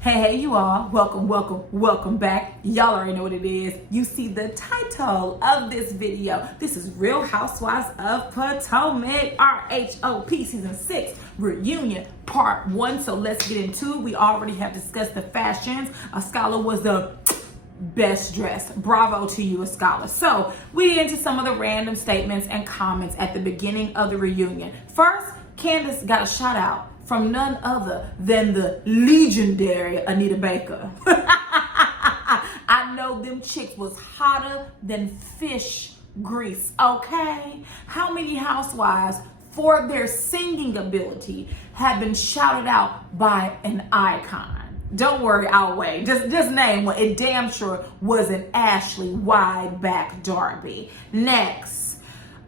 Hey, you all. Welcome back. Y'all already know what it is. You see the title of this video. This is Real Housewives of Potomac, RHOP Season 6 Reunion Part 1. So let's get into it. We already have discussed the fashions. Ascala was the best dressed. Bravo to you, Ascala. So we get into some of the random statements and comments at the beginning of the reunion. First, Candace got a shout out from none other than the legendary Anita Baker. I know them chicks was hotter than fish grease, okay? How many housewives for their singing ability have been shouted out by an icon? Don't worry, I'll wait. Just name one. It damn sure wasn't Ashley Wide Back Darby. Next.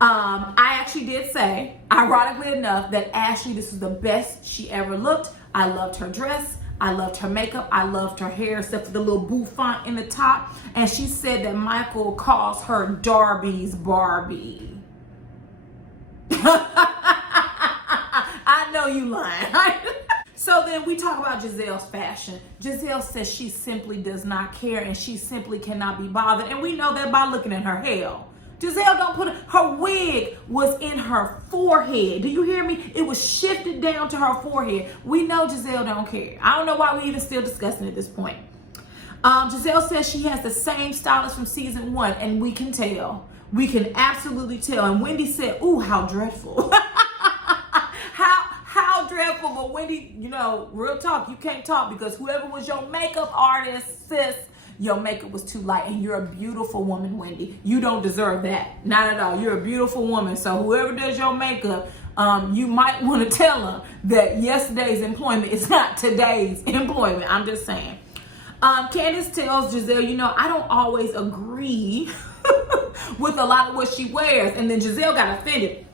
I actually did say, ironically enough, that Ashley, this was the best she ever looked. I loved her dress. I loved her makeup. I loved her hair, except for the little bouffant in the top. And she said that Michael calls her Darby's Barbie. I know you lying. So then we talk about Giselle's fashion. Giselle says she simply does not care and she simply cannot be bothered. And we know that by looking at her hair. Giselle don't put her wig was in her forehead. Do you hear me? It was shifted down to her forehead. We know Giselle don't care. I don't know why we even still discussing it at this point. Giselle says she has the same stylist from season 1, and we can tell. We can absolutely tell. And Wendy said, "Ooh, how dreadful." how dreadful. But Wendy, you know, real talk, you can't talk because whoever was your makeup artist, sis, your makeup was too light, and you're a beautiful woman, Wendy. You don't deserve that. Not at all. You're a beautiful woman. So whoever does your makeup, you might want to tell them that yesterday's employment is not today's employment. I'm just saying. Candace tells Giselle, you know, I don't always agree with a lot of what she wears. And then Giselle got offended.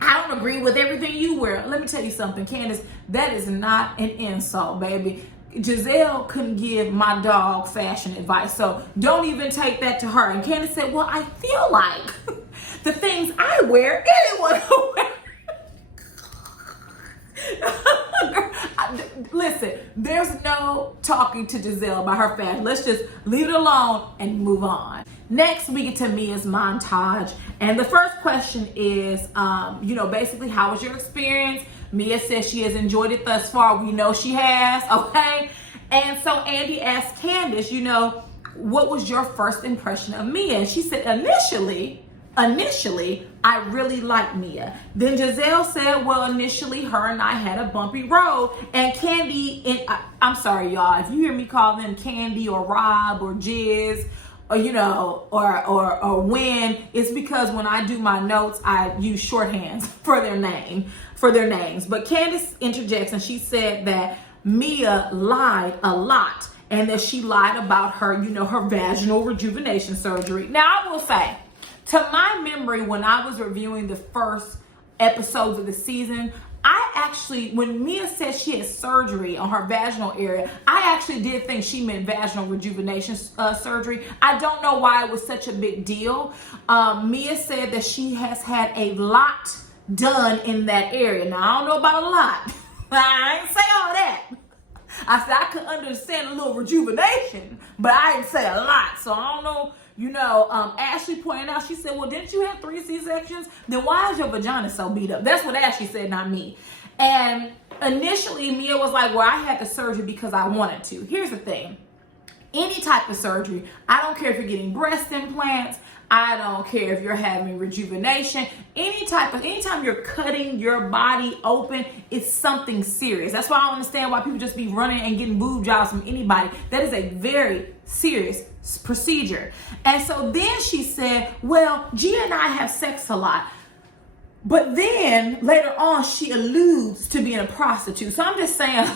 I don't agree with everything you wear. Let me tell you something, Candace. That is not an insult, baby. Giselle couldn't give my dog fashion advice, so don't even take that to her. And Candace said, well, I feel like the things I wear, anyone will wear. Listen, there's no talking to Giselle about her fashion. Let's just leave it alone and move on. Next, we get to Mia's montage. And the first question is, basically, how was your experience? Mia says she has enjoyed it thus far. We know she has, okay? And so Andy asked Candace, what was your first impression of Mia? And she said, initially, I really liked Mia. Then Giselle said, well, initially, her and I had a bumpy road. And Candy, I'm sorry, y'all, if you hear me call them Candy or Rob or Giz, or Win, it's because when I do my notes, I use shorthands for their names. But Candace interjects and she said that Mia lied a lot and that she lied about her, her vaginal rejuvenation surgery. Now, I will say, to my memory, when I was reviewing the first episodes of the season, when Mia said she had surgery on her vaginal area, I actually did think she meant vaginal rejuvenation surgery. I don't know why it was such a big deal. Mia said that she has had a lot done in that area. Now, I don't know about a lot. I ain't say all that. I said I could understand a little rejuvenation, but I didn't say a lot. So I don't know. Ashley pointed out, she said, well, didn't you have 3 C-sections? Then why is your vagina so beat up? That's what Ashley said, not me. And initially, Mia was like, well, I had the surgery because I wanted to. Here's the thing. Any type of surgery, I don't care if you're getting breast implants, I don't care if you're having rejuvenation, anytime you're cutting your body open, it's something serious. That's why I don't understand why people just be running and getting boob jobs from anybody. That is a very serious procedure. And so then she said, well, Gia and I have sex a lot. But then later on, she alludes to being a prostitute. So I'm just saying,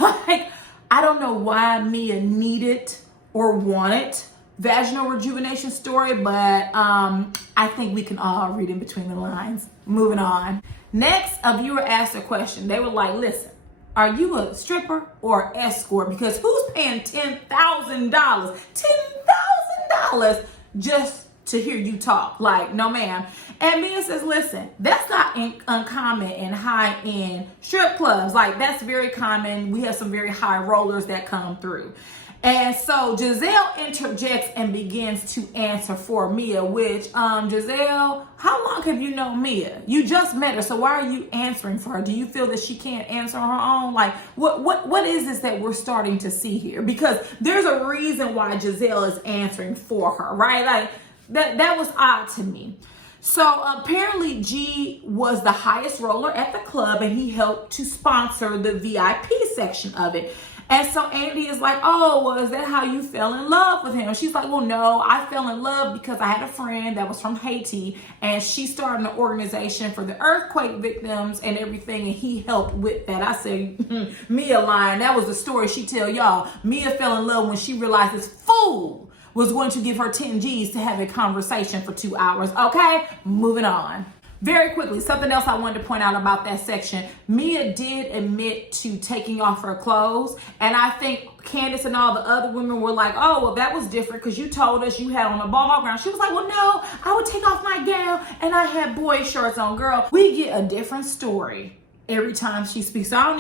I don't know why Mia needed or wanted vaginal rejuvenation story, but I think we can all read in between the lines. Moving on. Next, a viewer asked a question. They were like, listen, are you a stripper or an escort? Because who's paying $10,000? $10,000 just to hear you talk. Like, no ma'am. And Mia says, listen, that's not uncommon in high-end strip clubs. Like, that's very common. We have some very high rollers that come through. And so Gizelle interjects and begins to answer for Mia, which, Gizelle, how long have you known Mia? You just met her, so why are you answering for her? Do you feel that she can't answer on her own? Like, what is this that we're starting to see here? Because there's a reason why Gizelle is answering for her, right? Like, that was odd to me. So apparently G was the highest roller at the club, and he helped to sponsor the VIP section of it. And so Andy is like, oh, well, is that how you fell in love with him? She's like, well, no, I fell in love because I had a friend that was from Haiti, and she started an organization for the earthquake victims and everything, and he helped with that. I said, Mia lying. That was the story she tell y'all. Mia fell in love when she realized this fool was going to give her 10 G's to have a conversation for 2 hours. Okay, moving on. Very quickly, something else I wanted to point out about that section. Mia did admit to taking off her clothes. And I think Candace and all the other women were like, oh, well, that was different because you told us you had on a ball gown. She was like, well, no, I would take off my gown and I had boy shorts on. Girl, we get a different story every time she speaks. So I don't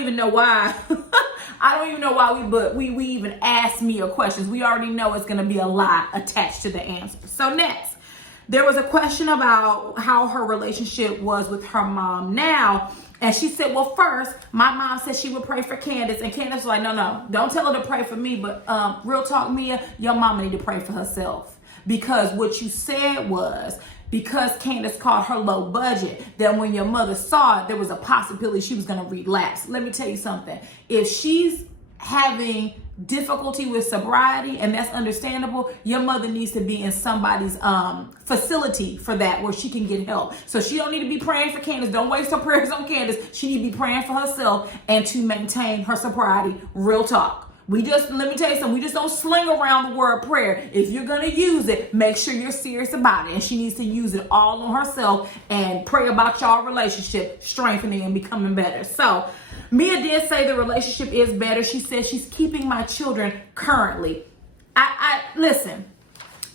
even know why. I don't even know why we even ask Mia questions. We already know it's going to be a lot attached to the answer. So next. There was a question about how her relationship was with her mom now. And she said, well, first, my mom said she would pray for Candace. And Candace was like, no, don't tell her to pray for me. But real talk, Mia, your mama need to pray for herself. Because what you said was, because Candace called her low budget, that when your mother saw it, there was a possibility she was going to relapse. Let me tell you something. If she's having difficulty with sobriety, and that's understandable, your mother needs to be in somebody's facility for that, where she can get help. So she don't need to be praying for Candace. Don't waste her prayers on Candace. She need to be praying for herself and to maintain her sobriety. Real talk. Let me tell you something, we just don't sling around the word prayer. If you're going to use it, make sure you're serious about it. And she needs to use it all on herself and pray about y'all relationship strengthening and becoming better. So Mia did say the relationship is better. She said she's keeping my children currently. I listen,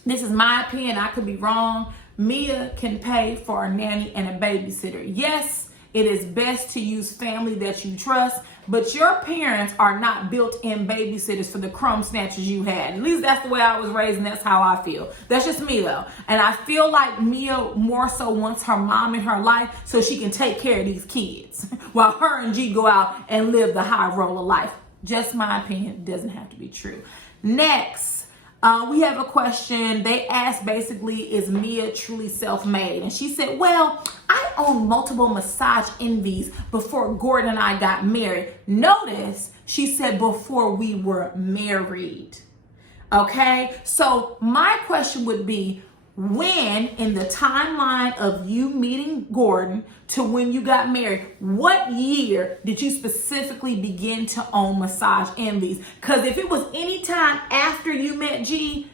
this is my opinion. I could be wrong. Mia can pay for a nanny and a babysitter. Yes, it is best to use family that you trust, but your parents are not built-in babysitters for the crumb snatchers you had. At least that's the way I was raised, and that's how I feel. That's just me, though. And I feel like Mia more so wants her mom in her life so she can take care of these kids while her and G go out and live the high roller life. Just my opinion. It doesn't have to be true. Next. We have a question. They asked basically, is Mia truly self-made? And she said, well, I owned multiple massage envies before Gordon and I got married. Notice she said before we were married. Okay, so my question would be, when in the timeline of you meeting Gordon to when you got married, what year did you specifically begin to own massage envies? Because if it was any time after you met G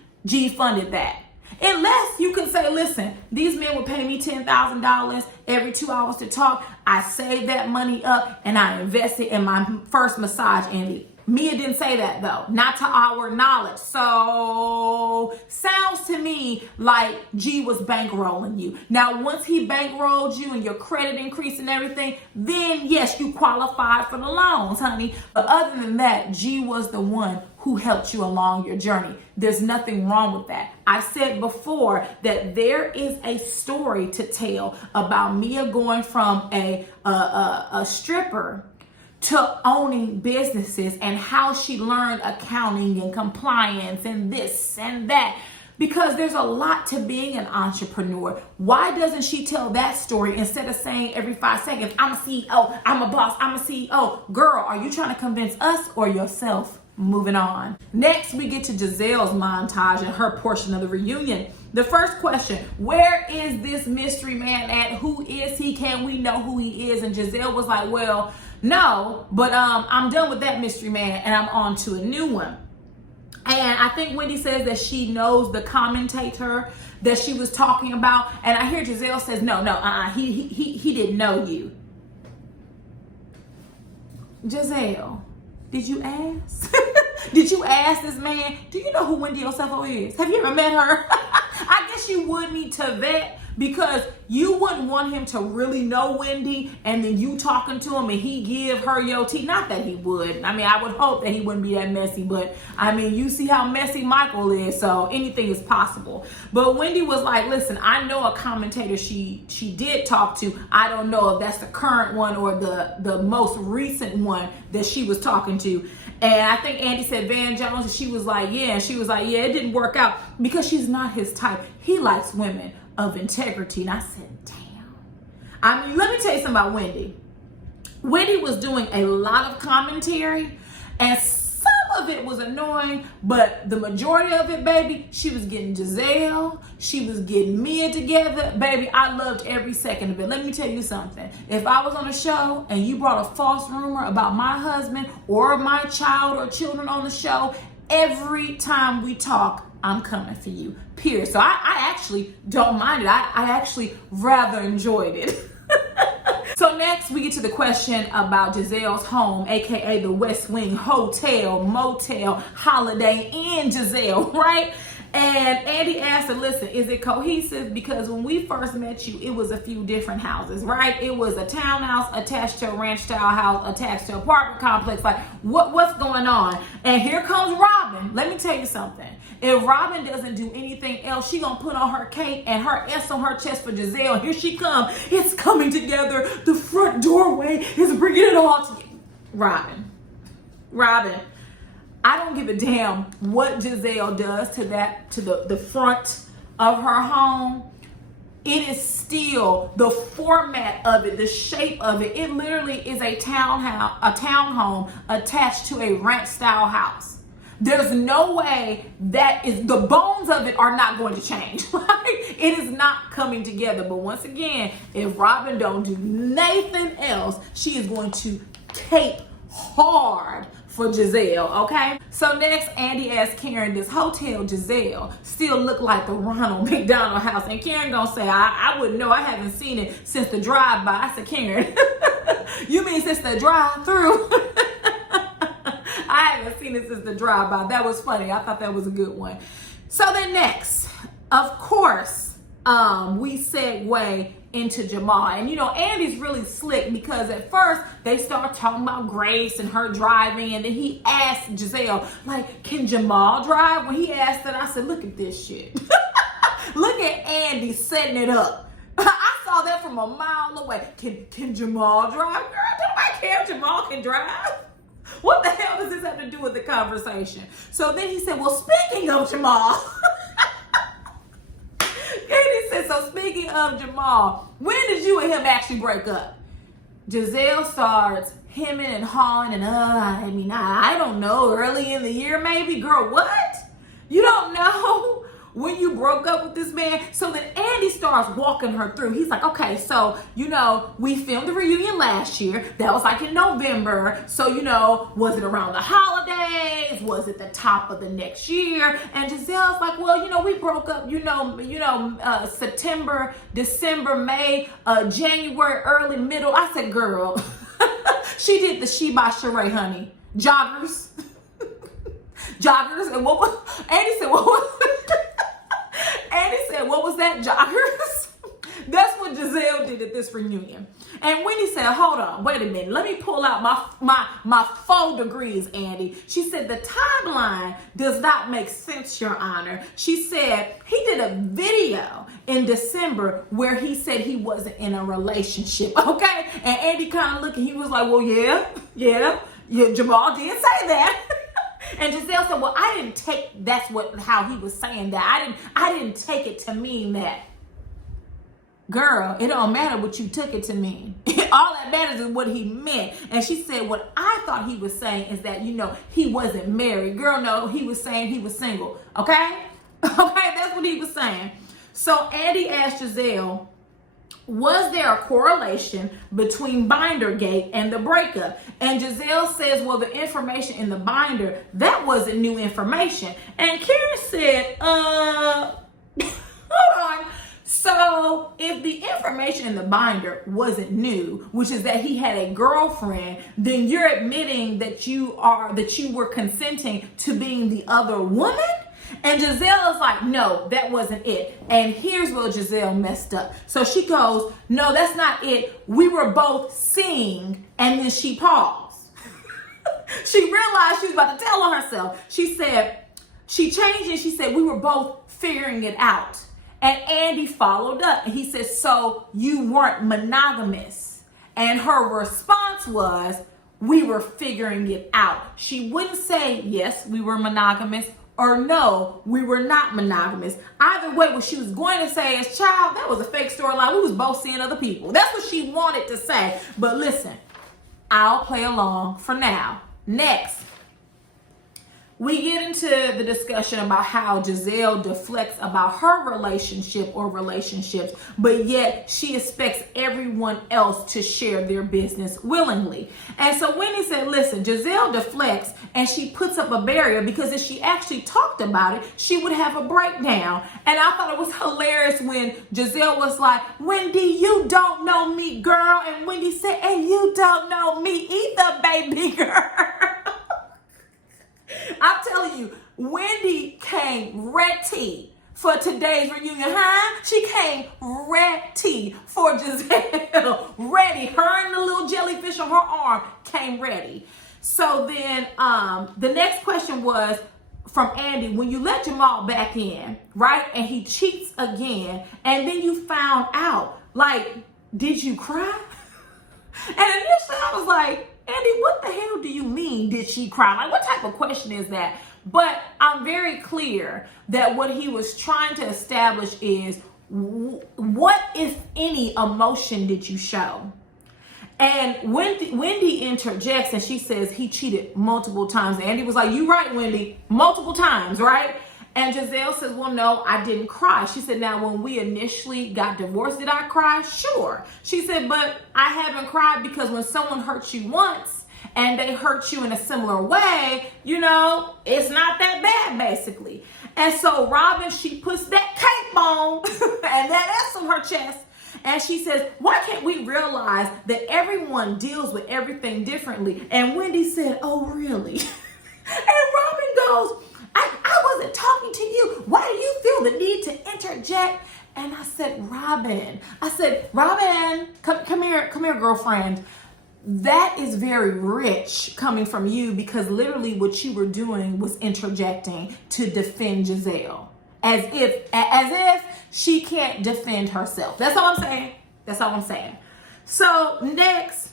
funded that. Unless you can say, listen, these men would pay me $10,000 every 2 hours to talk. I saved that money up and I invested in my first massage envy. Mia didn't say that, though, not to our knowledge. So sounds to me like G was bankrolling you. Now, once he bankrolled you and your credit increased and everything, then yes, you qualified for the loans, honey. But other than that, G was the one who helped you along your journey. There's nothing wrong with that. I said before that there is a story to tell about Mia going from a stripper to owning businesses and how she learned accounting and compliance and this and that, because there's a lot to being an entrepreneur. Why doesn't she tell that story instead of saying every 5 seconds, I'm a CEO, I'm a boss, I'm a CEO? Girl, are you trying to convince us or yourself? Moving on. Next, we get to Giselle's montage and her portion of the reunion. The first question, where is this mystery man at? Who is he? Can we know who he is? And Giselle was like, well, no, but I'm done with that mystery man and I'm on to a new one. And I think Wendy says that she knows the commentator that she was talking about. And I hear Giselle says, he didn't know you. Giselle, did you ask? Did you ask this man, do you know who Wendy Osefo is? Have you ever met her? I guess you would need to vet, because you wouldn't want him to really know Wendy and then you talking to him and he give her your tea. Not that he would. I mean, I would hope that he wouldn't be that messy, but I mean, you see how messy Michael is, so anything is possible. But Wendy was like, listen, I know a commentator she did talk to. I don't know if that's the current one or the most recent one that she was talking to. And I think Andy said Van Jones, and she was like, yeah. And she was like, yeah, it didn't work out because she's not his type. He likes women of integrity. And I said, damn. I mean, let me tell you something about Wendy. Wendy was doing a lot of commentary, and some of it was annoying, but the majority of it, baby, she was getting Giselle, she was getting Mia together. Baby, I loved every second of it. Let me tell you something. If I was on a show and you brought a false rumor about my husband or my child or children on the show, every time we talk, I'm coming for you, period. So I actually don't mind it. I actually rather enjoyed it. So next we get to the question about Giselle's home, aka the West Wing Hotel, Motel, Holiday Inn Giselle, right? And Andy asked her, listen, is it cohesive? Because when we first met you, it was a few different houses, right? It was a townhouse attached to a ranch style house, attached to an apartment complex. Like, what's going on? And here comes Robin. Let me tell you something. If Robin doesn't do anything else, she gonna put on her cape and her S on her chest for Giselle. Here she come. It's coming together. The front doorway is bringing it all together. Robin. I don't give a damn what Giselle does to the front of her home. It is still the format of it, the shape of it. It literally is a townhome attached to a ranch style house. There's no way the bones of it are not going to change. Right? It is not coming together. But once again, if Robin don't do nothing else, she is going to cape hard for Giselle, okay? So next, Andy asked Karen, does Hotel Giselle still look like the Ronald McDonald house? And Karen gonna say, I wouldn't know. I haven't seen it since the drive-by. I said, Karen, you mean since the drive-through? I haven't seen it since the drive-by. That was funny. I thought that was a good one. So then next, of course, we segue into Jamal. And you know, Andy's really slick because at first they start talking about Grace and her driving, and then he asked Giselle, like, can Jamal drive? When he asked that, I said, look at this shit. Look at Andy setting it up. I saw that from a mile away. Can Jamal drive? Girl, don't I care if Jamal can drive? What the hell does this have to do with the conversation? So then he said, well, speaking of Jamal, Katie said, so speaking of Jamal, when did you and him actually break up? Giselle starts hemming and hawing and I don't know, early in the year maybe. Girl, what? You don't know when you broke up with this man? So then Andy starts walking her through. He's like, okay, so, you know, we filmed the reunion last year. That was like in November. So, you know, was it around the holidays? Was it the top of the next year? And Giselle's like, well, you know, we broke up, September, December, May, January, early, middle. I said, girl, she did the She by Sheree, honey. Joggers. Joggers. And what was, Andy said, what was Andy said, what was that, joggers? That's what Giselle did at this reunion. And Wendy said, hold on, wait a minute. Let me pull out my 4 degrees, Andy. She said, the timeline does not make sense, Your Honor. She said, he did a video in December where he said he wasn't in a relationship, okay? And Andy kind of looked and he was like, well, yeah, Jamal did say that. And Giselle said, well, I didn't take, how he was saying that. I didn't take it to mean that. Girl, it don't matter what you took it to mean. All that matters is what he meant. And she said, what I thought he was saying is that, you know, he wasn't married. Girl, no, he was saying he was single. Okay? Okay, that's what he was saying. So Andy asked Giselle, was there a correlation between Bindergate and the breakup? And Giselle says, well, the information in the binder, that wasn't new information. And Karen said, hold on. So if the information in the binder wasn't new, which is that he had a girlfriend, then you're admitting that you were consenting to being the other woman? And Giselle is like, no, that wasn't it. And here's where Giselle messed up. So she goes, no, that's not it. We were both seeing, and then she paused. She realized she was about to tell on herself. She said, she changed it. She said, we were both figuring it out. And Andy followed up and he said, so you weren't monogamous? And her response was, we were figuring it out. She wouldn't say, yes, we were monogamous, or no, we were not monogamous. Either way, what she was going to say is, child, that was a fake storyline. We was both seeing other people. That's what she wanted to say. But listen, I'll play along for now. Next, we get into the discussion about how Giselle deflects about her relationship or relationships, but yet she expects everyone else to share their business willingly. And so Wendy said, listen, Giselle deflects and she puts up a barrier because if she actually talked about it, she would have a breakdown. And I thought it was hilarious when Giselle was like, Wendy, you don't know me, girl. And Wendy said, and you don't know me either, baby girl. I'm telling you, Wendy came ready for today's reunion, huh? She came ready for Giselle. Ready. Her and the little jellyfish on her arm came ready. So then the next question was from Andy, when you let Jamal back in, right? And he cheats again, and then you found out, like, did you cry? And initially I was like, Andy, what the hell do you mean, did she cry? Like, what type of question is that? But I'm very clear that what he was trying to establish is, what, if any, emotion did you show? And Wendy interjects and she says he cheated multiple times. And Andy was like, you right, Wendy, multiple times, right? And Giselle says, well, no, I didn't cry. She said, now, when we initially got divorced, did I cry? Sure. She said, but I haven't cried because when someone hurts you once and they hurt you in a similar way, you know, it's not that bad, basically. And so Robin, she puts that cape on and that S on her chest. And she says, why can't we realize that everyone deals with everything differently? And Wendy said, oh, really? And Robin goes, I wasn't talking to you. Why do you feel the need to interject? And I said, Robin, come here, girlfriend. That is very rich coming from you because literally what you were doing was interjecting to defend Giselle. As if she can't defend herself. That's all I'm saying. So next,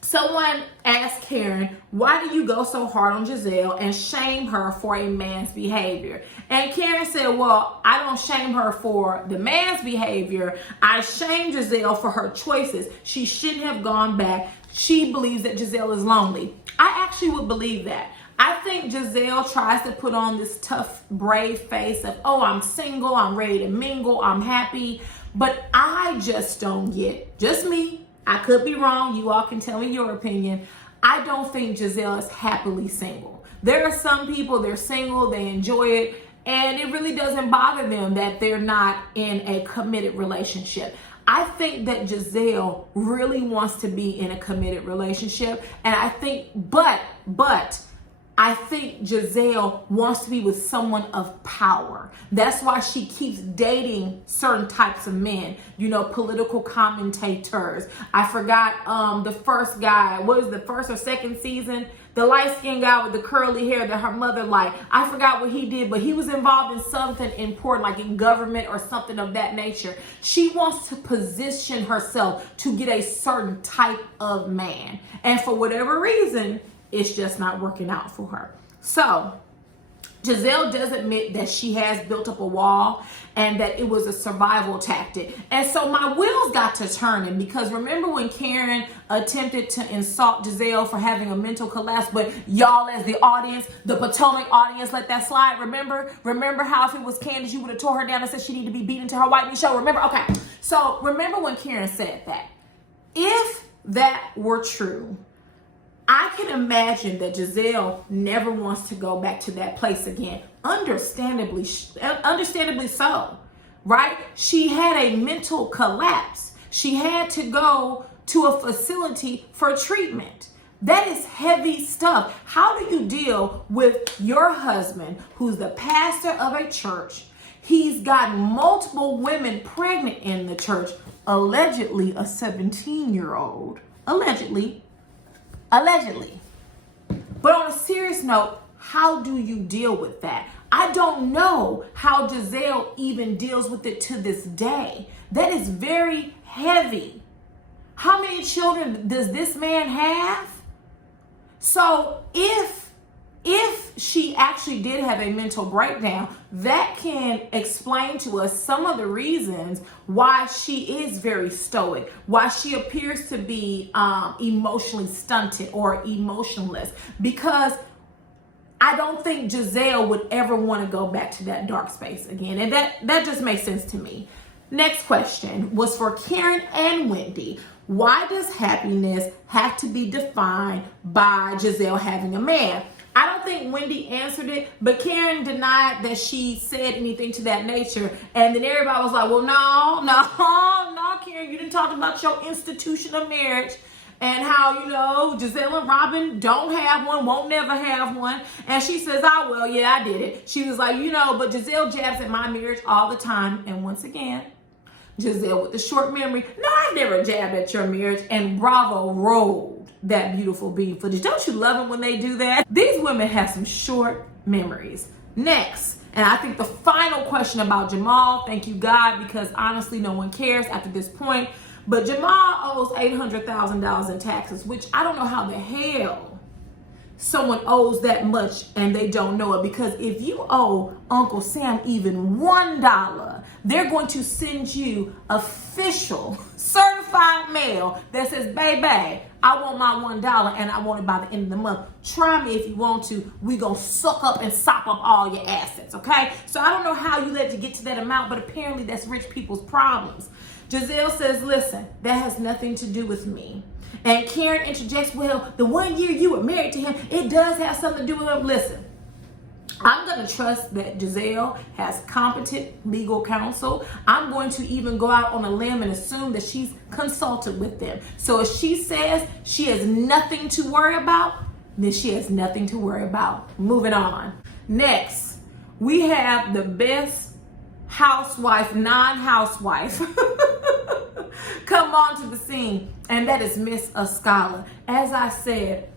someone asked Karen, why do you go so hard on Giselle and shame her for a man's behavior? And Karen said, well, I don't shame her for the man's behavior. I shame Giselle for her choices. She shouldn't have gone back. She believes that Giselle is lonely. I actually would believe that. I think Giselle tries to put on this tough, brave face of, oh, I'm single, I'm ready to mingle, I'm happy. But I just don't get, just me, I could be wrong, you all can tell me your opinion. I don't think Giselle is happily single. There are some people, they're single, they enjoy it, and it really doesn't bother them that they're not in a committed relationship. I think that Giselle really wants to be in a committed relationship, and I think, but I think Giselle wants to be with someone of power. That's why she keeps dating certain types of men, you know, political commentators. I forgot the first guy, what was the first or second season? The light-skinned guy with the curly hair that her mother liked. I forgot what he did, but he was involved in something important, like in government or something of that nature. She wants to position herself to get a certain type of man. And for whatever reason, it's just not working out for her. So Giselle does admit that she has built up a wall and that it was a survival tactic. And so my wheels got to turning because remember when Karen attempted to insult Giselle for having a mental collapse, but y'all as the audience, the Potomac audience, let that slide. Remember how if it was Candace, you would have tore her down and said she needed to be beaten to her white meat show. Remember? Okay. So remember when Karen said that. If that were true, I can imagine that Giselle never wants to go back to that place again. Understandably so, right? She had a mental collapse. She had to go to a facility for treatment. That is heavy stuff. How do you deal with your husband who's the pastor of a church? He's got multiple women pregnant in the church, allegedly a 17-year-old. Allegedly. But on a serious note, how do you deal with that? I don't know how Giselle even deals with it to this day. That is very heavy. How many children does this man have? So if she actually did have a mental breakdown, that can explain to us some of the reasons why she is very stoic, why she appears to be emotionally stunted or emotionless, because I don't think Giselle would ever want to go back to that dark space again. And that just makes sense to me. Next question was for Karen and Wendy. Why does happiness have to be defined by Giselle having a man? I don't think Wendy answered it, but Karen denied that she said anything to that nature. And then everybody was like, well, no, Karen, you didn't talk about your institution of marriage and how, Giselle and Robin don't have one, won't never have one. And she says, oh, well, yeah, I did it. She was like, but Giselle jabs at my marriage all the time. And once again, Giselle with the short memory. No, I never jabbed at your marriage. And Bravo rolled that beautiful bean footage. Don't you love them when they do that? These women have some short memories. Next, and I think the final question about Jamal, thank you God, because honestly no one cares after this point, but Jamal owes $800,000 in taxes, which I don't know how the hell someone owes that much and they don't know it, because if you owe Uncle Sam even $1, they're going to send you official certified mail that says, baby, I want my $1 and I want it by the end of the month. Try me if you want to. We gonna suck up and sop up all your assets, okay? So I don't know how you let you get to that amount, but apparently that's rich people's problems. Giselle says, listen, that has nothing to do with me. And Karen interjects, well, the 1 year you were married to him, it does have something to do with him. Listen, I'm going to trust that Giselle has competent legal counsel. I'm going to even go out on a limb and assume that she's consulted with them. So if she says she has nothing to worry about, then she has nothing to worry about. Moving on. Next, we have the best housewife, non-housewife, come on to the scene, and that is Miss Ascala. As I said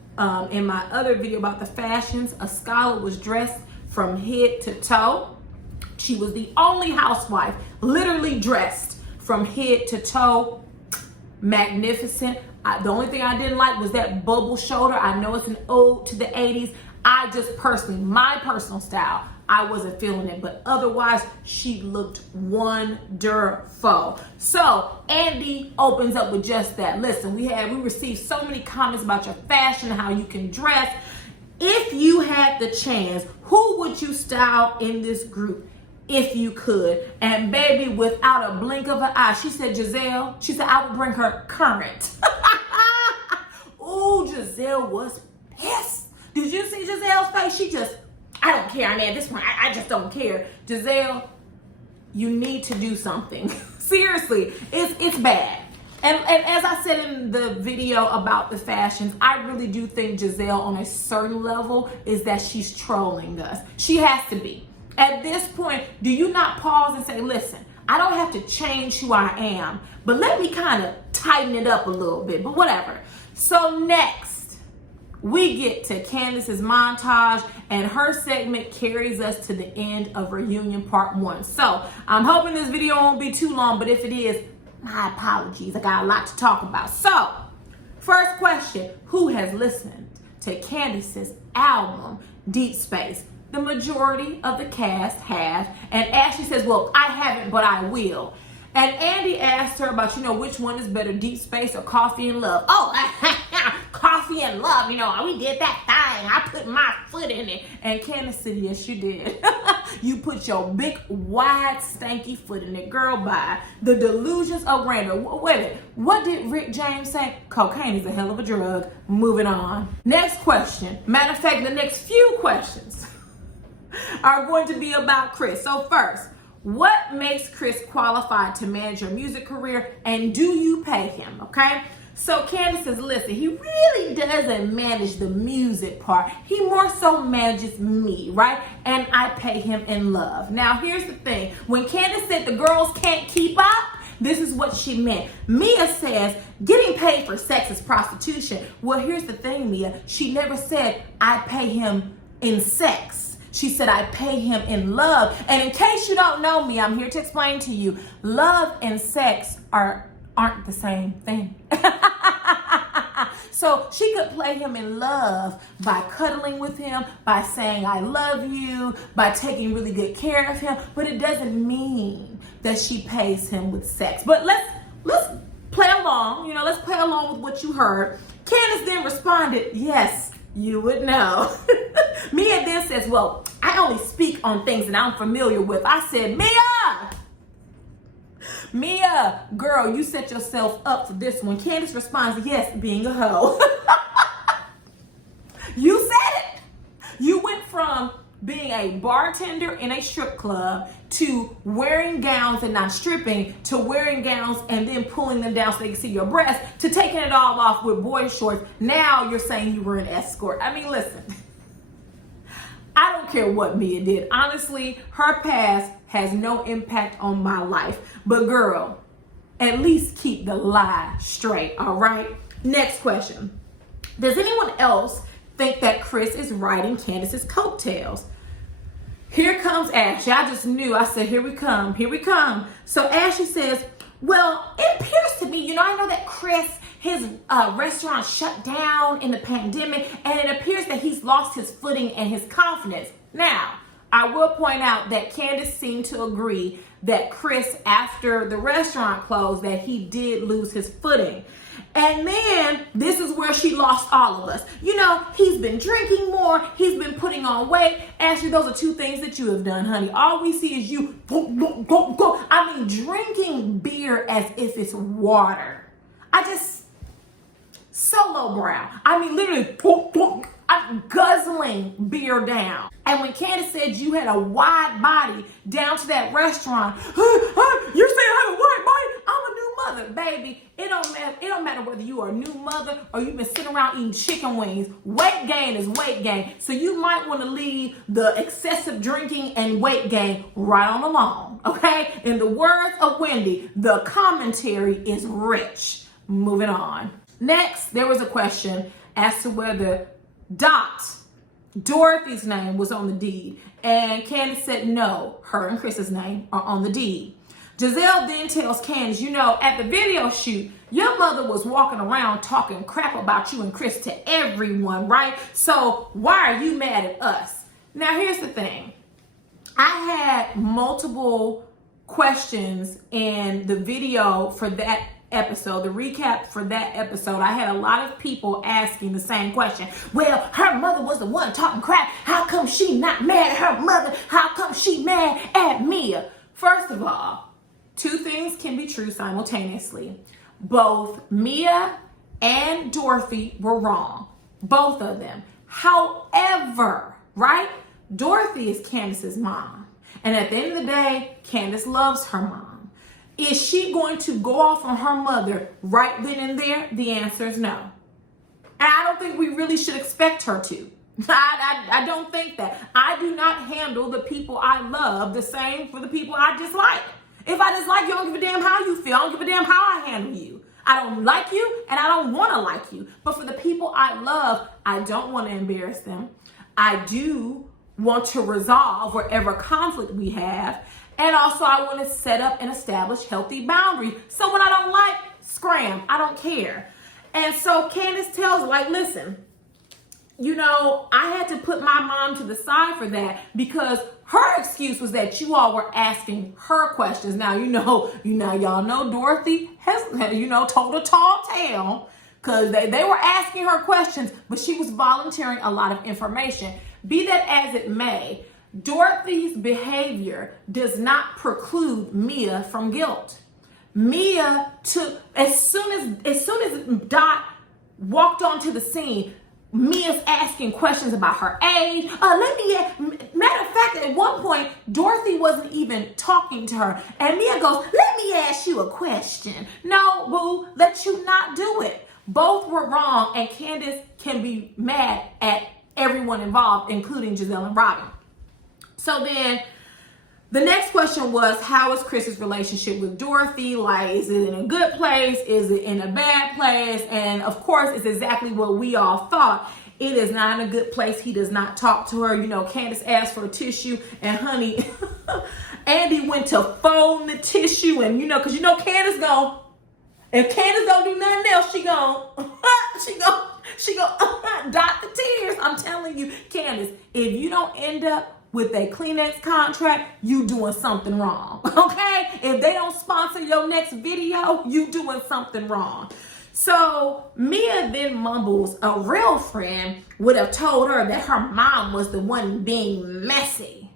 in my other video about the fashions, Ascala was dressed from head to toe. She was the only housewife literally dressed from head to toe. Magnificent. The only thing I didn't like was that bubble shoulder. I know it's an ode to the 80s. I just personally, my personal style, I wasn't feeling it, but otherwise she looked wonderful. So Andy opens up with just that. Listen, we received so many comments about your fashion, how you can dress. If you had the chance, who would you style in this group if you could? And baby, without a blink of an eye, she said, Giselle, she said, I would bring her current. Ooh, Giselle was pissed. Did you see Giselle's face? She just, I don't care. I mean, at this point, I just don't care. Giselle, you need to do something. Seriously, it's bad. And as I said in the video about the fashions, I really do think Giselle on a certain level is that she's trolling us. She has to be. At this point, do you not pause and say, listen, I don't have to change who I am, but let me kind of tighten it up a little bit, but whatever. So next, we get to Candace's montage, and her segment carries us to the end of Reunion Part 1. So I'm hoping this video won't be too long, but if it is, my apologies. I got a lot to talk about. So, first question, who has listened to Candace's album, Deep Space? The majority of the cast have. And Ashley says, well, I haven't, but I will. And Andy asked her about, which one is better, Deep Space or Coffee and Love? Oh, Coffee and Love, we did that thing. I put my foot in it. And Candace said, yes, you did. You put your big, wide, stanky foot in it. Girl, bye. The delusions of grandeur. Wait a minute. What did Rick James say? Cocaine is a hell of a drug. Moving on. Next question. Matter of fact, the next few questions are going to be about Chris. So first, what makes Chris qualified to manage your music career, and do you pay him? Okay, So Candace says, listen, he really doesn't manage the music part. He more so manages me, right? And I pay him in love. Now, here's the thing. When Candace said the girls can't keep up, this is what she meant. Mia says, getting paid for sex is prostitution. Well, here's the thing, Mia. She never said, I pay him in sex. She said, I pay him in love. And in case you don't know me, I'm here to explain to you, love and sex aren't the same thing. So she could play him in love by cuddling with him, by saying, I love you, by taking really good care of him. But it doesn't mean that she pays him with sex. But let's play along. Let's play along with what you heard. Candace then responded, yes, you would know. Mia then says, well, I only speak on things that I'm familiar with. I said, Mia, girl, you set yourself up for this one. Candace responds, yes, being a hoe. You said it. You went from being a bartender in a strip club to wearing gowns and not stripping, to wearing gowns and then pulling them down so they can see your breasts, to taking it all off with boy shorts. Now you're saying you were an escort. I mean, listen. I don't care what Mia did. Honestly, her past has no impact on my life. But girl, at least keep the lie straight, all right? Next question. Does anyone else think that Chris is riding Candace's coattails? Here comes Ashley. I just knew. I said, here we come. Here we come. So Ashley says, well, it appears to me, I know that Chris, his restaurant shut down in the pandemic, and it appears that he's lost his footing and his confidence. Now, I will point out that Candace seemed to agree that Chris, after the restaurant closed, that he did lose his footing. And then this is where she lost all of us. He's been drinking more. He's been putting on weight. Ashley, those are two things that you have done, honey. All we see is you go. I mean, drinking beer as if it's water. So lowbrow. I mean, literally, I'm guzzling beer down. And when Candace said you had a wide body down to that restaurant, you're saying I have a wide body? I'm a new mother, baby. It don't matter whether you are a new mother or you've been sitting around eating chicken wings. Weight gain is weight gain. So you might want to leave the excessive drinking and weight gain right on along, okay? In the words of Wendy, the commentary is rich. Moving on. Next, there was a question as to whether Dorothy's name was on the deed. And Candace said no, her and Chris's name are on the deed. Giselle then tells Candace, at the video shoot, your mother was walking around talking crap about you and Chris to everyone, right? So why are you mad at us? Now, here's the thing. I had multiple questions in the video for that episode, the recap for that episode. I had a lot of people asking the same question. Well, her mother was the one talking crap. How come she not mad at her mother? How come she mad at Mia? First of all, two things can be true simultaneously. Both Mia and Dorothy were wrong. Both of them. However, right? Dorothy is Candace's mom. And at the end of the day, Candace loves her mom. Is she going to go off on her mother right then and there? The answer is no. And I don't think we really should expect her to. I don't think that. I do not handle the people I love the same for the people I dislike. If I dislike you, I don't give a damn how you feel. I don't give a damn how I handle you. I don't like you and I don't want to like you. But for the people I love, I don't want to embarrass them. I do want to resolve whatever conflict we have. And also I want to set up and establish healthy boundaries. So when I don't like, scram, I don't care. And so Candace tells, listen, I had to put my mom to the side for that because her excuse was that you all were asking her questions. Now, y'all know Dorothy has, told a tall tale because they were asking her questions, but she was volunteering a lot of information. Be that as it may, Dorothy's behavior does not preclude Mia from guilt. Mia took, as soon as Dot walked onto the scene, Mia's asking questions about her age. Matter of fact, at one point, Dorothy wasn't even talking to her. And Mia goes, let me ask you a question. No, boo, let you not do it. Both were wrong, and Candace can be mad at everyone involved, including Giselle and Robin. So then the next question was, how is Chris's relationship with Dorothy? Like, is it in a good place? Is it in a bad place? And of course, it's exactly what we all thought. It is not in a good place. He does not talk to her. You know, Candace asked for a tissue, and honey, Andy went to fold the tissue, and because Candace gone. If Candace don't do nothing else, she gon' dot the tears. I'm telling you, Candace, if you don't end up with a Kleenex contract, you doing something wrong, okay? If they don't sponsor your next video, you doing something wrong. So Mia then mumbles a real friend would have told her that her mom was the one being messy.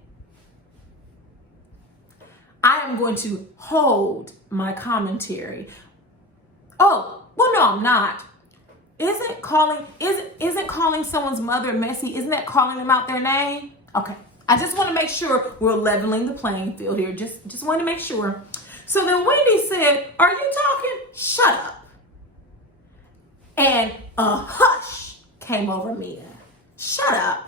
I am going to hold my commentary. Oh, well, no, I'm not. Isn't calling someone's mother messy? Isn't that calling them out their name? Okay. I just want to make sure we're leveling the playing field here. Just want to make sure. So then Wendy said, "Are you talking? Shut up." And a hush came over Mia. Shut up.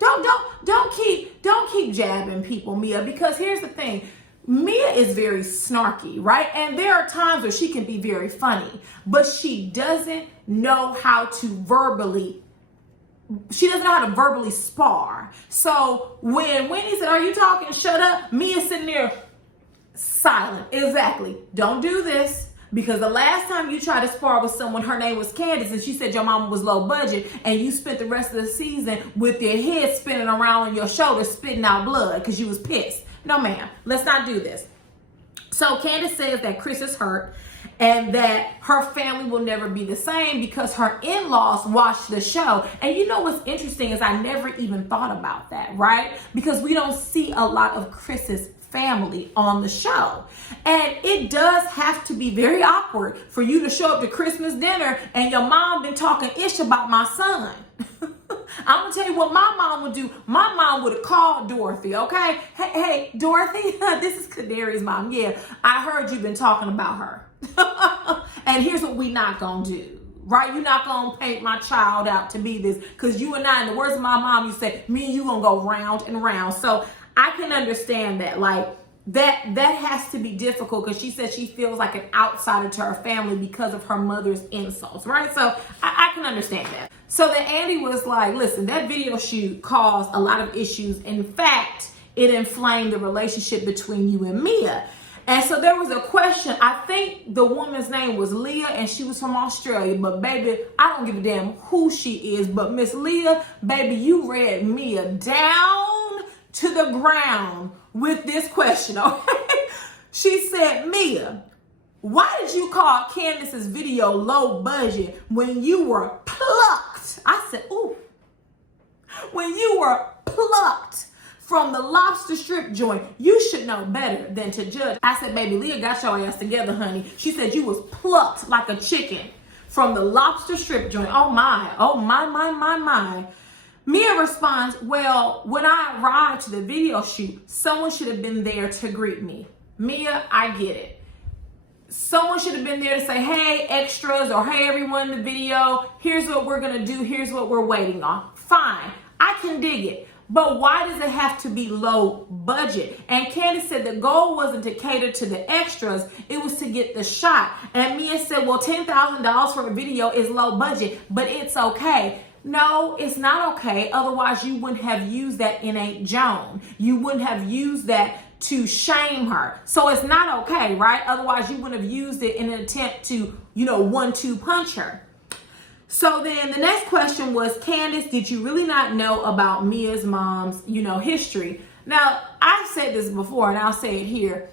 Don't keep jabbing people, Mia, because here's the thing. Mia is very snarky, right? And there are times where she can be very funny, but she doesn't know how to verbally spar. So when Wendy said, "Are you talking? Shut up," Mia's sitting there silent. Exactly. Don't do this. Because the last time you tried to spar with someone, her name was Candace, and she said your mama was low budget, and you spent the rest of the season with your head spinning around on your shoulder, spitting out blood because you was pissed. No, ma'am. Let's not do this. So Candace says that Chris is hurt and that her family will never be the same because her in-laws watched the show. And you know what's interesting is I never even thought about that, right? Because we don't see a lot of Chris's family on the show. And it does have to be very awkward for you to show up to Christmas dinner and your mom been talking ish about my son. I'm gonna tell you what my mom would do. My mom would have called Dorothy, okay? Hey, Dorothy, this is Kadari's mom. Yeah, I heard you've been talking about her. And here's what we not gonna do. Right? You're not going to paint my child out to be this, because you and I, in the words of my mom, you say, me and you going to go round and round. So I can understand that. Like, that has to be difficult, because she says she feels like an outsider to her family because of her mother's insults, right? So I can understand that. So then Andy was like, listen, that video shoot caused a lot of issues. In fact, it inflamed the relationship between you and Mia. And so there was a question. I think the woman's name was Leah, and she was from Australia. But baby, I don't give a damn who she is. But Miss Leah, baby, you read Mia down to the ground with this question, okay? She said, Mia, why did you call Candace's video low budget when you were plucked? I said, ooh. When you were plucked from the lobster strip joint, you should know better than to judge. I said, baby, Leah got your ass together, honey. She said you was plucked like a chicken from the lobster strip joint. Oh my. Mia responds, well, when I arrived to the video shoot, someone should have been there to greet me. Mia, I get it. Someone should have been there to say, hey, extras, or hey, everyone in the video, here's what we're gonna do, here's what we're waiting on. Fine, I can dig it. But why does it have to be low budget? And Candace said the goal wasn't to cater to the extras, it was to get the shot. And Mia said, well, $10,000 for a video is low budget, but it's okay. No, it's not okay. Otherwise, you wouldn't have used that in a Joan. You wouldn't have used that to shame her. So it's not okay, right? Otherwise, you wouldn't have used it in an attempt to, 1-2 punch her. So then the next question was, Candace, did you really not know about Mia's mom's, history? Now, I've said this before and I'll say it here.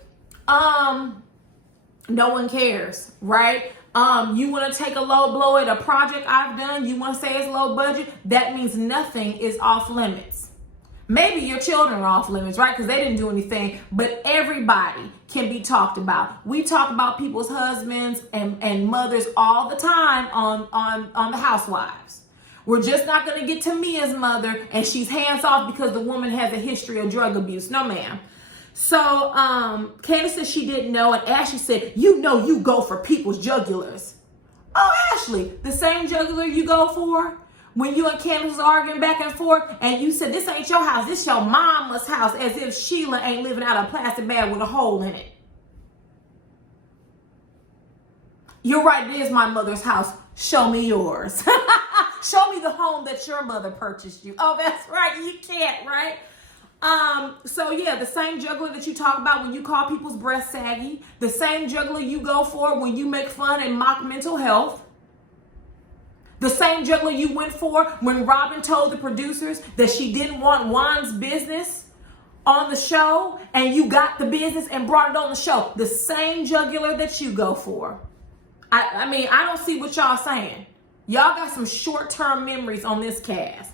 No one cares, right? You want to take a low blow at a project I've done, you want to say it's low budget, that means nothing is off limits. Maybe your children are off limits, right? Because they didn't do anything, but everybody can be talked about. We talk about people's husbands and mothers all the time on the Housewives. We're just not going to get to Mia's mother and she's hands off because the woman has a history of drug abuse. No, ma'am. So Candace said she didn't know, and Ashley said, you know you go for people's jugulars. Oh, Ashley, the same jugular you go for when you and Candace was arguing back and forth, and you said, this ain't your house, this your mama's house, as if Sheila ain't living out of a plastic bag with a hole in it. You're right, it is my mother's house. Show me yours. Show me the home that your mother purchased you. Oh, that's right, you can't, right? So yeah, the same juggler that you talk about when you call people's breasts saggy, the same juggler you go for when you make fun and mock mental health, the same juggler you went for when Robin told the producers that she didn't want Juan's business on the show, and you got the business and brought it on the show. The same jugular that you go for. I mean, I don't see what y'all saying. Y'all got some short-term memories on this cast.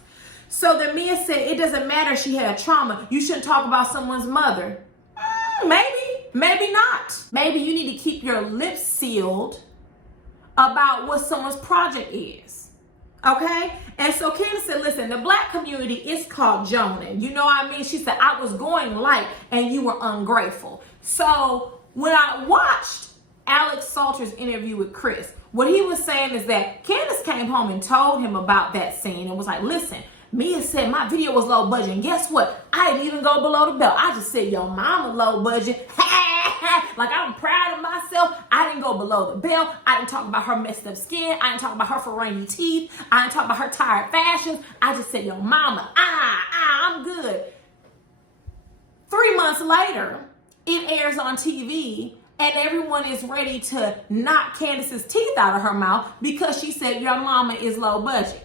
So then Mia said, it doesn't matter if she had trauma. You shouldn't talk about someone's mother. Maybe not. Maybe you need to keep your lips sealed about what someone's project is. Okay? And so Candace said, listen, the black community is called Jonan. You know what I mean? She said, I was going light and you were ungrateful. So when I watched Alex Salter's interview with Chris, what he was saying is that Candace came home and told him about that scene and was like, listen, Mia said my video was low budget, and guess what? I didn't even go below the belt. I just said, yo, mama low budget. Like, I'm proud of myself. I didn't go below the belt. I didn't talk about her messed up skin. I didn't talk about her foreign teeth. I didn't talk about her tired fashions. I just said, yo, mama, I'm good. 3 months later, it airs on TV, and everyone is ready to knock Candace's teeth out of her mouth because she said, your mama is low budget.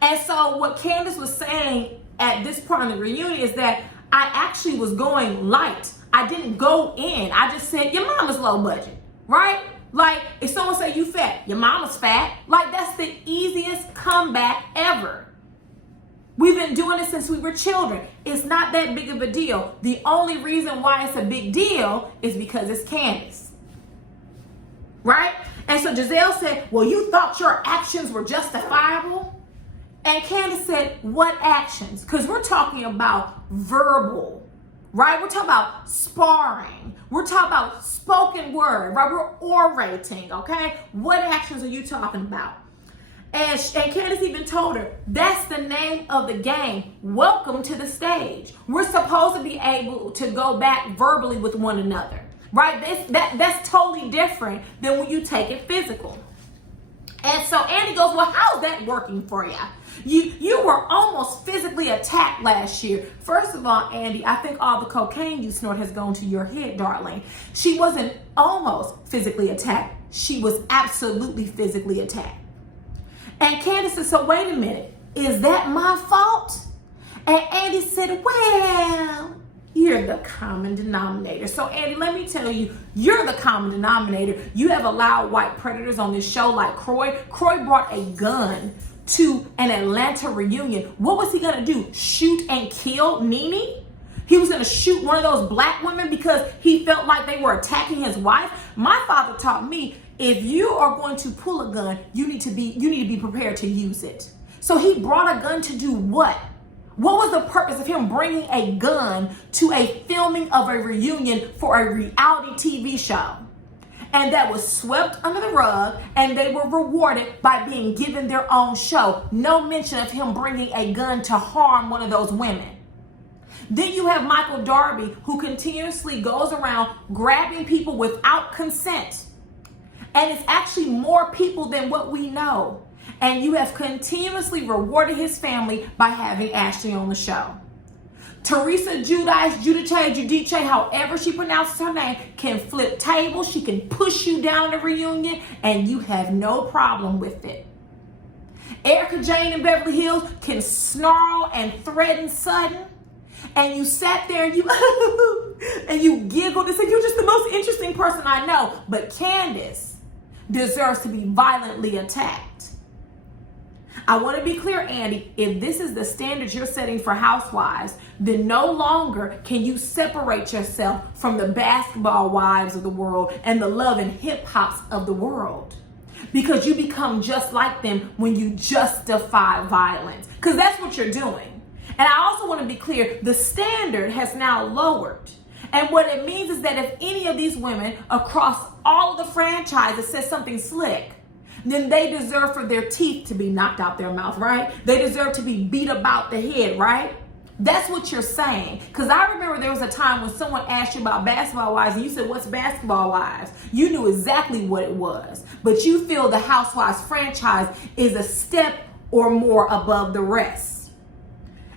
And so what Candace was saying at this part of the reunion is that I actually was going light. I didn't go in. I just said, your mama's low budget, right? Like, if someone say you fat, your mama's fat. Like, that's the easiest comeback ever. We've been doing it since we were children. It's not that big of a deal. The only reason why it's a big deal is because it's Candace, right? And so Giselle said, well, you thought your actions were justifiable? And Candace said, what actions? Because we're talking about verbal, right? We're talking about sparring. We're talking about spoken word, right? We're orating, okay? What actions are you talking about? And Candace even told her, that's the name of the game. Welcome to the stage. We're supposed to be able to go back verbally with one another, right? That's totally different than when you take it physical. And so Andy goes, well, how's that working for you? You were almost physically attacked last year. First of all, Andy, I think all the cocaine you snort has gone to your head, darling. She wasn't almost physically attacked. She was absolutely physically attacked. And Candace said, so wait a minute, is that my fault? And Andy said, well, you're the common denominator. So Andy, let me tell you, you're the common denominator. You have allowed white predators on this show like Croy. Croy brought a gun to an Atlanta reunion. What was he gonna do? Shoot and kill Nene? He was gonna shoot one of those black women because he felt like they were attacking his wife? My father taught me, if you are going to pull a gun, you need to be prepared to use it. So he brought a gun to do what? What was the purpose of him bringing a gun to a filming of a reunion for a reality TV show? And that was swept under the rug, and they were rewarded by being given their own show. No mention of him bringing a gun to harm one of those women. Then you have Michael Darby, who continuously goes around grabbing people without consent. And it's actually more people than what we know. And you have continuously rewarded his family by having Ashley on the show. Teresa Giudice, however she pronounces her name, can flip tables. She can push you down at a reunion, and you have no problem with it. Erica Jane in Beverly Hills can snarl and threaten Sutton, and you sat there and you and you giggled and said, you're just the most interesting person I know. But Candace deserves to be violently attacked. I want to be clear, Andy, if this is the standards you're setting for Housewives, then no longer can you separate yourself from the basketball wives of the world and the love and hip hops of the world. because you become just like them when you justify violence, because that's what you're doing. And I also want to be clear, the standard has now lowered. And what it means is that if any of these women across all of the franchises says something slick, then they deserve for their teeth to be knocked out their mouth, right? They deserve to be beat about the head, right? That's what you're saying. Because I remember there was a time when someone asked you about Basketball Wives and you said, what's Basketball Wives? You knew exactly what it was. But you feel the Housewives franchise is a step or more above the rest.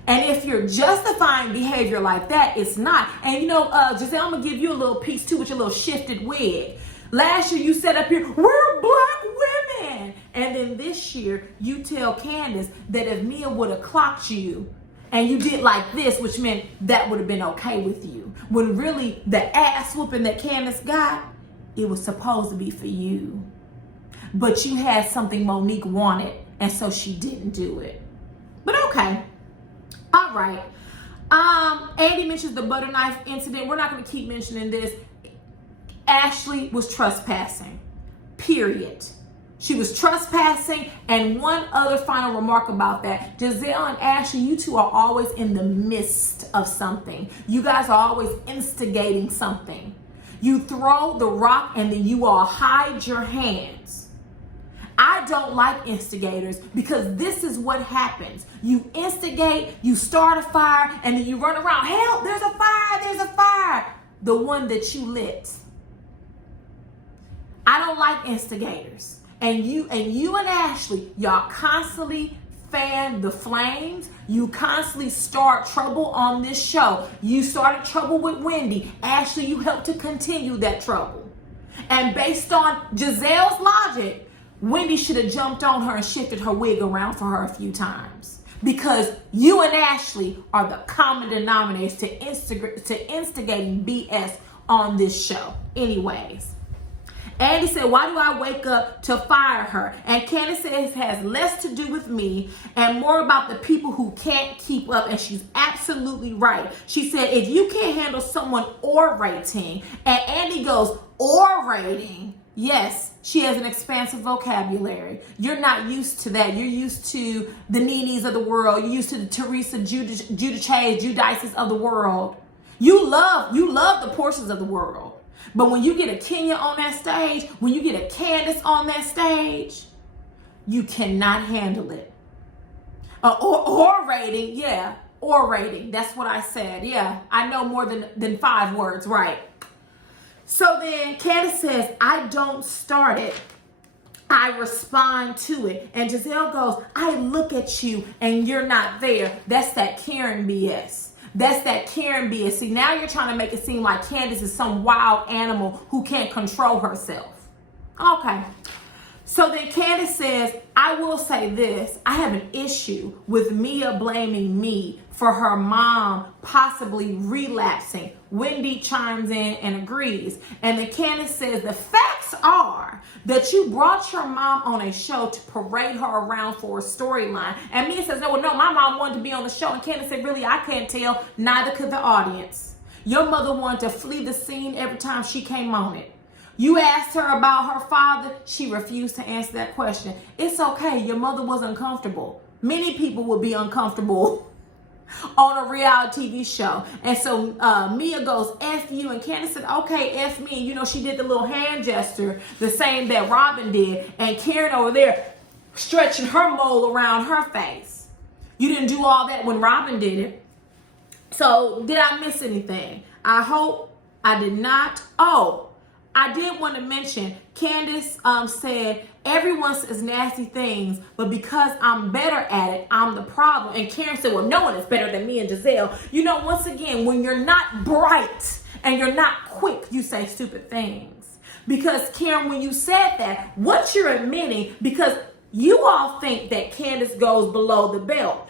And if you're justifying behavior like that, it's not. And you know, Giselle, I'm going to give you a little piece too with your little shifted wig. Last year you said up here, we're black women. And then this year you tell Candace that if Mia would have clocked you and you did like this, which meant that would have been okay with you. When really the ass whooping that Candace got, it was supposed to be for you. But you had something Monique wanted, and so she didn't do it. But okay. All right. Andy mentions the butter knife incident. We're not going to keep mentioning this. Ashley was trespassing. Period. She was trespassing. And one other final remark about that. Gizelle and Ashley, you two are always in the midst of something. You guys are always instigating something. You throw the rock and then you all hide your hands. I don't like instigators because this is what happens. You instigate, you start a fire, and then you run around. Help, there's a fire, there's a fire. The one that you lit. I don't like instigators. And you and Ashley, y'all constantly fan the flames. You constantly start trouble on this show. You started trouble with Wendy. Ashley, you helped to continue that trouble. And based on Giselle's logic, Wendy should have jumped on her and shifted her wig around for her a few times. Because you and Ashley are the common denominators to instigating BS on this show. Anyways. Andy said, why do I wake up to fire her? And Candace says it has less to do with me and more about the people who can't keep up. And she's absolutely right. She said, if you can't handle someone orating, and Andy goes, orating, yes, she has an expansive vocabulary. You're not used to that. You're used to the Nenes of the world. You're used to the Teresa Judices of the world. You love the portions of the world. But when you get a Kenya on that stage, when you get a Candace on that stage, you cannot handle it. Orating, yeah, orating. That's what I said. Yeah, I know more than 5 words, right? So then Candace says, I don't start it. I respond to it. And Gizelle goes, I look at you and you're not there. That's that Karen BS. That's that Karen BS. See, now you're trying to make it seem like Candace is some wild animal who can't control herself. Okay. So then Candace says, I will say this. I have an issue with Mia blaming me for her mom possibly relapsing. Wendy chimes in and agrees. And then Candace says, the facts are that you brought your mom on a show to parade her around for a storyline. And Mia says, no, my mom wanted to be on the show. And Candace said, really, I can't tell. Neither could the audience. Your mother wanted to flee the scene every time she came on it. You asked her about her father. She refused to answer that question. It's okay. Your mother was uncomfortable. Many people would be uncomfortable on a reality TV show. And so Mia goes, F you. And Candace said, okay, F me. And you know, she did the little hand gesture, the same that Robin did. And Karen over there stretching her mole around her face. You didn't do all that when Robin did it. So did I miss anything? I hope I did not. Oh, I did want to mention, Candace said, everyone says nasty things, but because I'm better at it, I'm the problem. And Karen said, well, no one is better than me and Gizelle. You know, once again, when you're not bright and you're not quick, you say stupid things. Because Karen, when you said that, what you're admitting, because you all think that Candace goes below the belt.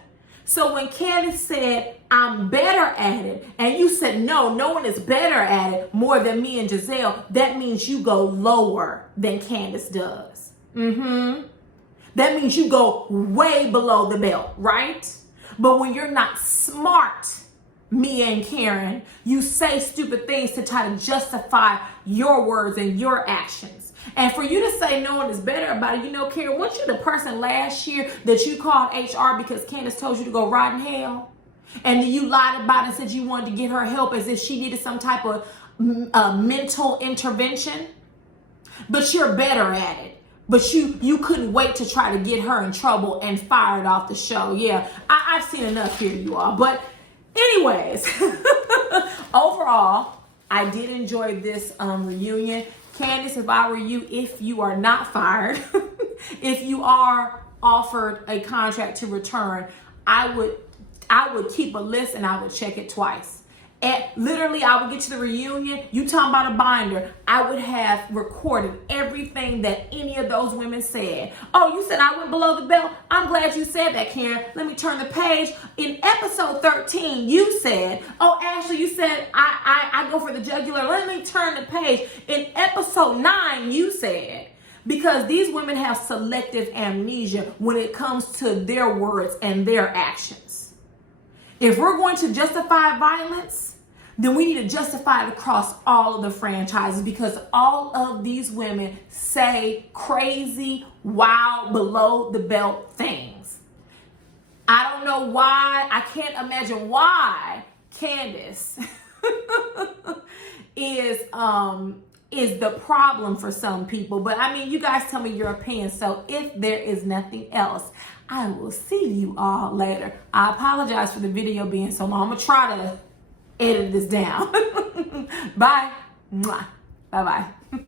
So when Candace said, I'm better at it, and you said, no one is better at it more than me and Gizelle, that means you go lower than Candace does. That means you go way below the belt, right? But when you're not smart, Mia and Karen, you say stupid things to try to justify your words and your actions. And for you to say no one is better about it, you know, Karen, weren't you the person last year that you called HR because Candace told you to go rot in hell? And then you lied about it and said you wanted to get her help as if she needed some type of mental intervention? But you're better at it. But you couldn't wait to try to get her in trouble and fired off the show. Yeah, I've seen enough here, you all. But anyways, overall, I did enjoy this reunion. Candace, if I were you, if you are not fired, if you are offered a contract to return, I would keep a list and I would check it twice. And literally, I would get to the reunion. You talking about a binder. I would have recorded everything that any of those women said. Oh, you said I went below the belt? I'm glad you said that, Karen. Let me turn the page. In episode 13, you said, oh, Ashley, you said I go for the jugular. Let me turn the page. In episode 9, you said, because these women have selective amnesia when it comes to their words and their actions. If we're going to justify violence, then we need to justify it across all of the franchises, because all of these women say crazy, wild, below the belt things. I don't know why. I can't imagine why Candace is the problem for some people. But I mean, you guys tell me your opinion. So if there is nothing else, I will see you all later. I apologize for the video being so long. I'm going to try to edit this down. Bye. Bye-bye.